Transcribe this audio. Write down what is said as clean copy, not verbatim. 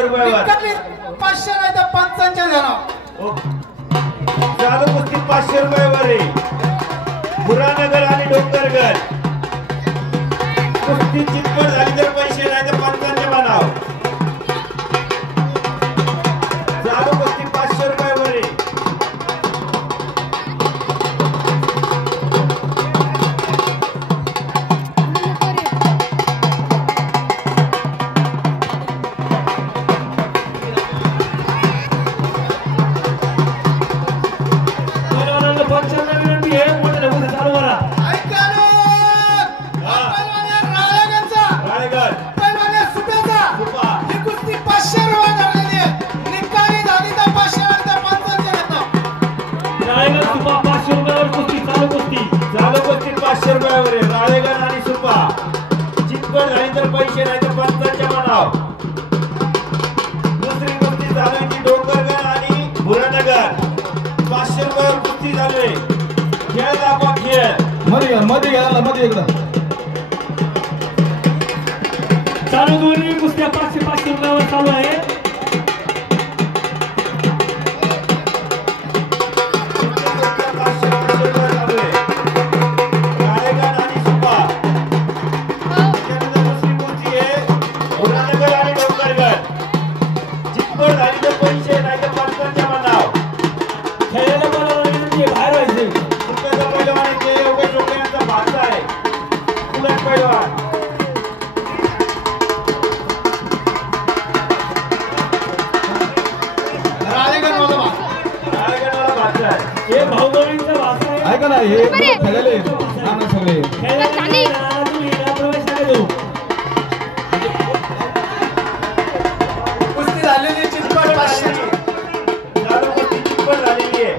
500 नाही तर 500 देणार. चालू कुस्ती 500 रुपयावर आहे. बुरानगर आणि डोंगरगड कुस्ती चितपट झाली तर पैसे नाही तर 500 म्हणाव. चालू कुस्ती 500 रुपयावर आहे. राळेगण आणि सुपा चितपट झाली तर पैसे नाही तर 500 म्हणाव. दुसरी कुस्ती चालू आहे डोंगरगड आणि बुरानगर 500 रुपयावर कुस्ती चालू आहे. खेळ दाखवा खेळ. मध्ये गेला मध्ये एकदा चालू दोन्ही कुस्त्या 500 रुपयावर चालू आहे. ऐका ना हे कुस्ती झालेली चितपट 500 झालेली आहे.